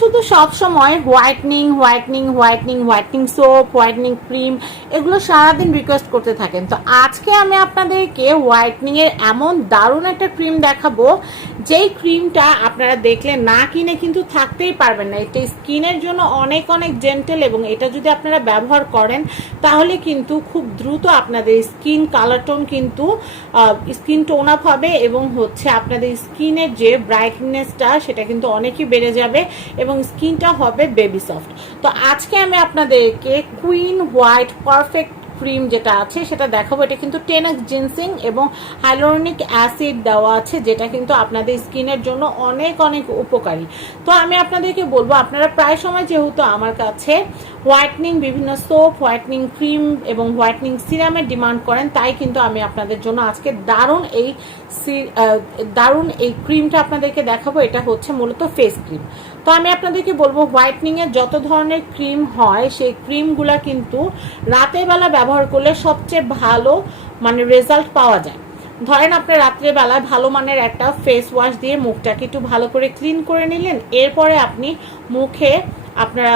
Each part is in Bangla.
শুধু সব সময় whitening whitening whitening whitening soap, whitening cream এগুলো সারাদিন রিকোয়েস্ট করতে থাকেন। তো আজকে আমি আপনাদেরকে হোয়াইটনিং এর এমন দারুণ একটা ক্রিম দেখাবো, যেই ক্রিমটা আপনারা দেখলে না কিনে কিন্তু থাকতেই পারবেন না। এটা স্কিনের জন্য অনেক অনেক জেন্টেল এবং এটা যদি আপনারা ব্যবহার করেন, তাহলে কিন্তু খুব দ্রুত আপনাদের স্কিন কালার টোন কিন্তু স্কিন টোন আপ হবে এবং হচ্ছে আপনাদের স্কিনের যে ব্রাইটনেসটা সেটা কিন্তু অনেকই বেড়ে যাবে এবং স্কিনটা হবে বেবি সফট তো আজকে আমি আপনাদেরকে কুইন হোয়াইট পারফেক্ট ক্রিম যেটা আছে, সেটা দেখাবো। এটা কিন্তু টেনাক্স জিনসিং এবং হাইলোরনিক অ্যাসিড দেওয়া আছে, যেটা কিন্তু আপনাদের স্কিনের জন্য অনেক অনেক উপকারী। তো আমি আপনাদেরকে বলব, আপনারা প্রায় সময় যেহেতু আমার কাছে হোয়াইটনিং বিভিন্ন সোপ হোয়াইটনিং ক্রিম এবং হোয়াইটনিং সিরামের ডিমান্ড করেন, তাই কিন্তু আমি আপনাদের জন্য আজকে দারুণ এই দারুণ এই ক্রিমটা আপনাদেরকে দেখাবো। এটা হচ্ছে মূলত ফেস ক্রিম তো আমি আপনাদেরকে বলব হোয়াইটনিং এর যত ধরনের ক্রিম হয়, সেই ক্রিমগুলা কিন্তু রাতের বেলা ব্যবহার করলে সবচেয়ে ভালো মানে রেজাল্ট পাওয়া যায়। ধরেন আপনি রাত্রেবেলায় ভালো মানের একটা ফেস ওয়াশ দিয়ে মুখটাকে একটু ভালো করে ক্লিন করে নিলেন, এরপরে আপনি মুখে আপনারা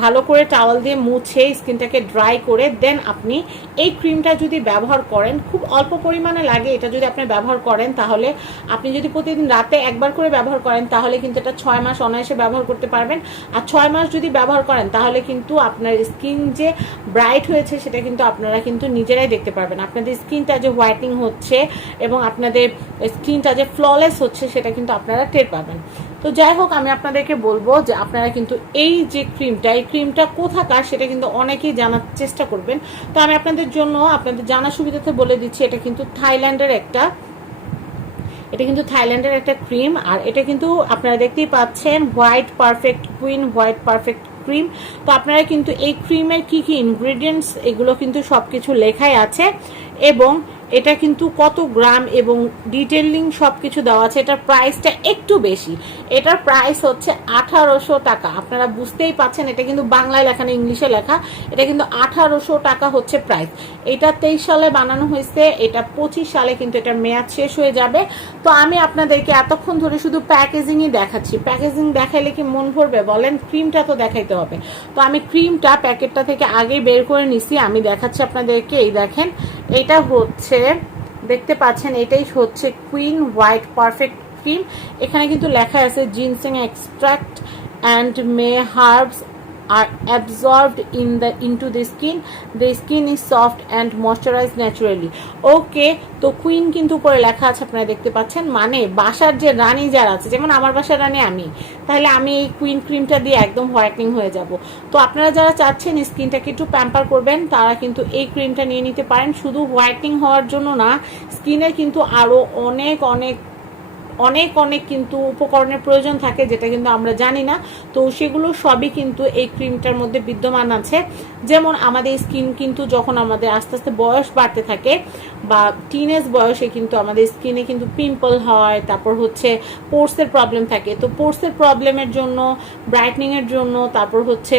ভালো করে টাওয়াল দিয়ে মুছে স্কিনটাকে ড্রাই করে দেন আপনি এই ক্রিমটা যদি ব্যবহার করেন, খুব অল্প পরিমাণে লাগে এটা যদি আপনি ব্যবহার করেন, তাহলে আপনি যদি প্রতিদিন রাতে একবার করে ব্যবহার করেন, তাহলে কিন্তু এটা ছয় মাস অনায়াসে ব্যবহার করতে পারবেন। আর ছয় মাস যদি ব্যবহার করেন, তাহলে কিন্তু আপনার স্কিন যে ব্রাইট হয়েছে, সেটা কিন্তু আপনারা কিন্তু নিজেরাই দেখতে পারবেন। আপনাদের স্কিনটা যে হোয়াইটিং হচ্ছে এবং আপনাদের স্কিনটা যে ফ্ললেস হচ্ছে, সেটা কিন্তু আপনারা টের পাবেন। তো যাই হোক, আমি আপনাদেরকে বলব যে আপনারা কিন্তু এই যে ক্রিমটা, এই ক্রিমটা কোথাকার সেটা কিন্তু অনেকেই জানার চেষ্টা করবেন। তো আমি আপনাদের জন্য আপনাদের জানার সুবিধাতে বলে দিচ্ছি, এটা কিন্তু থাইল্যান্ডের একটা, এটা কিন্তু থাইল্যান্ডের একটা ক্রিম, আর এটা কিন্তু আপনারা দেখতেই পাচ্ছেন white perfect queen, white perfect cream. তো আপনারা কিন্তু এই ক্রিমের কি কি ইনগ্রেডিয়েন্টস এগুলো কিন্তু সব কিছু লেখাই আছে, এবং এটা কিন্তু কত গ্রাম এবং ডিটেলিং সব কিছু দেওয়া আছে, এটার প্রাইসটা একটু বেশি। এটার প্রাইস হচ্ছে আঠারোশো টাকা। আপনারা বুঝতেই পাচ্ছেন, এটা কিন্তু বাংলায় লেখা না, ইংলিশে লেখা। এটা কিন্তু আঠারোশো টাকা হচ্ছে প্রাইস এটা তেইশ সালে বানানো হয়েছে, এটা পঁচিশ সালে কিন্তু এটার মেয়াদ শেষ হয়ে যাবে। তো আমি আপনাদেরকে এতক্ষণ ধরে শুধু প্যাকেজিংই দেখাচ্ছি। প্যাকেজিং দেখাইলে কি মন ভরবে বলেন? ক্রিমটা তো দেখাইতে হবে। তো আমি ক্রিমটা প্যাকেটটা থেকে আগে বের করে নিছি, আমি দেখাচ্ছি আপনাদেরকে, এই দেখেন। এটা হচ্ছে, দেখতে পাচ্ছেন, এটাই হচ্ছে কুইন হোয়াইট পারফেক্ট ক্রিম এখানে কিন্তু লেখা আছে ginseng extract and may herbs are absorbed in the, into the skin. The skin is soft and moisturized naturally. Okay তো কুইন কিন্তু উপরে লেখা আছে, আপনারা দেখতে পাচ্ছেন। মানে বাসার যে রানী যারা আছে, যেমন আমার বাসার রানী আমি, তাহলে আমি এই কুইন ক্রিমটা দিয়ে একদম হোয়াইটনিং হয়ে যাব। তো আপনারা যারা চাচ্ছেন স্কিনটাকে একটু প্যাম্পার করবেন, তারা কিন্তু এই ক্রিমটা নিয়ে নিতে পারেন। শুধু হোয়াইটনিং হওয়ার জন্য না স্কিনের কিন্তু আরও অনেক অনেক অনেক অনেক কিন্তু উপকরণের প্রয়োজন থাকে, যেটা কিন্তু আমরা জানি না। তো সেগুলো সবই কিন্তু এই ক্রিমটার মধ্যে বিদ্যমান আছে। যেমন আমাদের স্কিন কিন্তু যখন আমাদের আস্তে আস্তে বয়স বাড়তে থাকে বা টিনেজ বয়সে কিন্তু আমাদের স্কিনে কিন্তু পিম্পল হয়, তারপর হচ্ছে পোর্সের প্রবলেম থাকে। তো পোর্সের প্রবলেমের জন্য, ব্রাইটনিংয়ের জন্য, তারপর হচ্ছে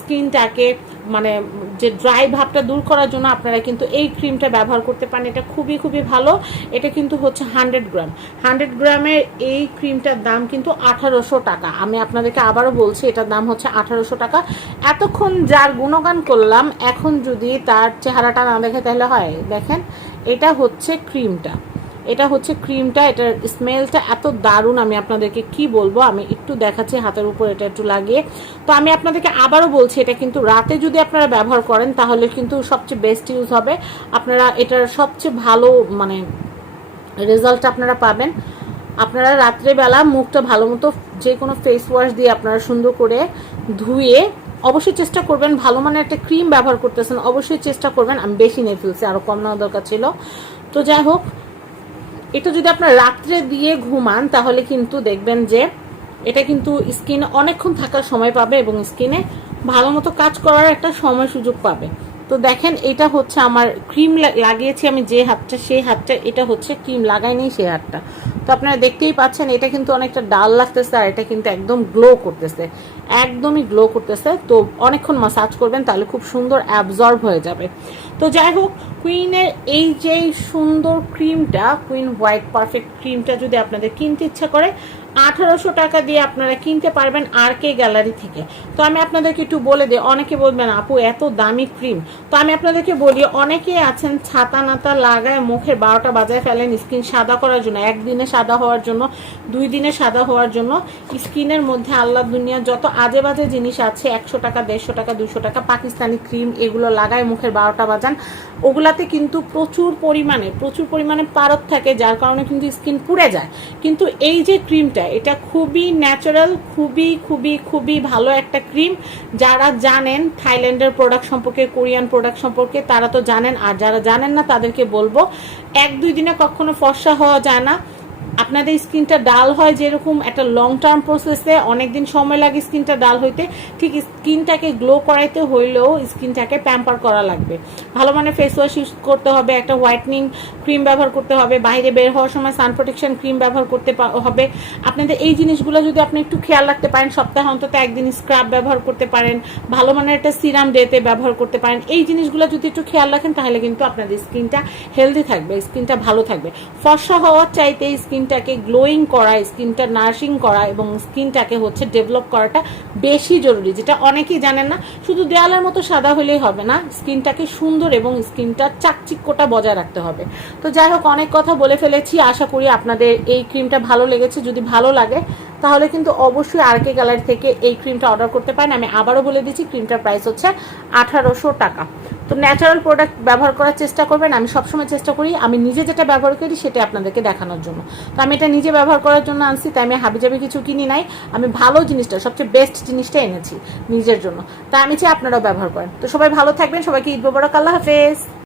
স্কিনটাকে মানে যে ড্রাই ভাবটা দূর করার জন্য আপনারা কিন্তু এই ক্রিমটা ব্যবহার করতে পারেন। এটা খুবই খুবই ভালো। এটা কিন্তু হচ্ছে হান্ড্রেড গ্রাম। হান্ড্রেড গ্রামের এই ক্রিমটার দাম কিন্তু আঠারোশো টাকা। আমি আপনাদেরকে আবারও বলছি, এটার দাম হচ্ছে আঠারোশো টাকা। এতক্ষণ যার গুণগান করলাম, এখন যদি তার চেহারাটা না দেখে তাহলে হয়? দেখেন, এটা হচ্ছে ক্রিমটা। এটা হচ্ছে ক্রিমটা, এটার স্মেলটা এত দারুণ, আমি আপনাদেরকে কি বলব, আমি একটু দেখাচ্ছি হাতের উপর, এটা একটু লাগিয়ে। তো আমি আপনাদেরকে আবারও বলছি, এটা কিন্তু রাতে যদি আপনারা ব্যবহার করেন, তাহলে কিন্তু সবচেয়ে বেস্ট ইউজ হবে। আপনারা এটার সবচেয়ে ভালো মানে রেজাল্ট আপনারা পাবেন। আপনারা রাত্রেবেলা মুখটা ভালো মতো যে কোনো ফেস ওয়াশ দিয়ে আপনারা সুন্দর করে ধুয়ে অবশ্যই চেষ্টা করবেন, ভালো মানের একটা ক্রিম ব্যবহার করতেছেন, অবশ্যই চেষ্টা করবেন। আমি বেশি নিয়ে ফেলছি আরও কম নেওয়া দরকার ছিল। তো যাই হোক এটা যদি আপনার রাত্রে দিয়ে ঘুমান, তাহলে কিন্তু দেখবেন যে এটা কিন্তু স্কিন অনেকক্ষণ থাকার সময় পাবে এবং স্কিনে ভালো মতো কাজ করার একটা সময় সুযোগ পাবে। তো দেখেন, এটা হচ্ছে আমার ক্রিম লাগিয়েছি আমি যে হাতটা, সেই হাতটা, এটা হচ্ছে ক্রিম লাগাইনি সেই হাতটা। তো আপনারা দেখতেই পাচ্ছেন, এটা কিন্তু অনেকটা ডাল লাগতেছে আর এটা কিন্তু একদম গ্লো করতেছে। একদমই গ্লো করতেছে। তো অনেকক্ষণ মাসাজ করবেন, তাহলে খুব সুন্দর অ্যাবজর্ব হয়ে যাবে। তো যাই হোক কুইনের এই যে সুন্দর ক্রিমটা কুইন হোয়াইট পারফেক্ট ক্রিমটা যদি আপনাদের কিনতে ইচ্ছা করে, আঠারোশো টাকা দিয়ে আপনারা কিনতে পারবেন আর কে গ্যালারি থেকে। তো আমি আপনাদেরকে একটু বলে দিই, অনেকে বলবেন, আপু, এত দামি ক্রিম তো আমি আপনাদেরকে বলি, অনেকেই আছেন ছাতা নাতা লাগায় মুখের বারোটা বাজায় ফেলেন স্কিন সাদা করার জন্য, একদিনে সাদা হওয়ার জন্য, দুই দিনে সাদা হওয়ার জন্য। স্কিনের মধ্যে আল্লাহ দুনিয়া যত আজে বাজে জিনিস আছে, একশো টাকা, দেড়শো টাকা, দুশো টাকা, পাকিস্তানি ক্রিম, এগুলো লাগায় মুখের বারোটা বাজান। ওগুলাতে কিন্তু প্রচুর পরিমাণে প্রচুর পরিমাণে পারদ থাকে, যার কারণে কিন্তু স্কিন পুড়ে যায়। কিন্তু এই যে ক্রিমটা, এটা খুবই ন্যাচারাল খুবই খুবই খুবই ভালো একটা ক্রিম। যারা জানেন থাইল্যান্ডের প্রোডাক্ট সম্পর্কে, কোরিয়ান প্রোডাক্ট সম্পর্কে, তারা তো জানেন। আর যারা জানেন না, তাদেরকে বলব, এক দুই দিনে কখনো ফর্সা হওয়া যায় না। আপনাদের স্কিনটা ডাল হয় যেরকম একটা লং টার্ম প্রসেসে অনেকদিন সময় লাগে স্কিনটা ডাল হইতে, ঠিক স্কিনটাকে গ্লো করাইতে হইলেও স্কিনটাকে প্যাম্পার করা লাগবে। ভালো মানে ফেস ওয়াশ ইউজ করতে হবে, একটা হোয়াইটনিং ক্রিম ব্যবহার করতে হবে, বাইরে বের হওয়ার সময় সান প্রোটেকশন ক্রিম ব্যবহার করতে হবে। আপনাদের এই জিনিসগুলো যদি আপনি একটু খেয়াল রাখতে পারেন, সপ্তাহে অন্তত একদিন স্ক্রাব ব্যবহার করতে পারেন, ভালো মানের একটা সিরাম ডেতে ব্যবহার করতে পারেন। এই জিনিসগুলো যদি একটু খেয়াল রাখেন, তাহলে কিন্তু আপনাদের স্কিনটা হেলদি থাকবে, স্কিনটা ভালো থাকবে। ফর্সা হওয়ার চাইতে স্কিনটাকে গ্লোয়িং করা, স্কিনটা নার্সিং করা এবং স্কিনটাকে হচ্ছে ডেভেলপ করাটা বেশি জরুরি, যেটা অনেকেই জানেন না, শুধু দেয়ালের মতো সাদা হলেই হবে না, স্কিনটাকে সুন্দর এবং স্কিনটা চাকচিক্যটা বজায় রাখতে হবে। তো যাই হোক, অনেক কথা বলে ফেলেছি, আশা করি আপনাদের এই ক্রিমটা ভালো লেগেছে। যদি ভালো লাগে, তাহলে কিন্তু অবশ্যই আর কে গ্যালারি থেকে এই ক্রিমটা অর্ডার করতে পারেন। আমি আবারও বলে দিচ্ছি, ক্রিমটার প্রাইস হচ্ছে আঠারোশো টাকা। তো ন্যাচারাল প্রোডাক্ট ব্যবহার করার চেষ্টা করবেন, আমি সবসময় চেষ্টা করি, আমি নিজে যেটা ব্যবহার করি সেটা আপনাদেরকে দেখানোর জন্য। তো আমি এটা নিজে ব্যবহার করার জন্য আনছি, তাই আমি হাবিজাবি কিছু কিনি নাই, আমি ভালো জিনিসটা, সবচেয়ে বেস্ট জিনিসটা এনেছি নিজের জন্য। তা আমি চাই আপনারাও ব্যবহার করেন। তো সবাই ভালো থাকবেন, সবাইকে ঈদ মোবারক, আল্লাহ হাফেজ।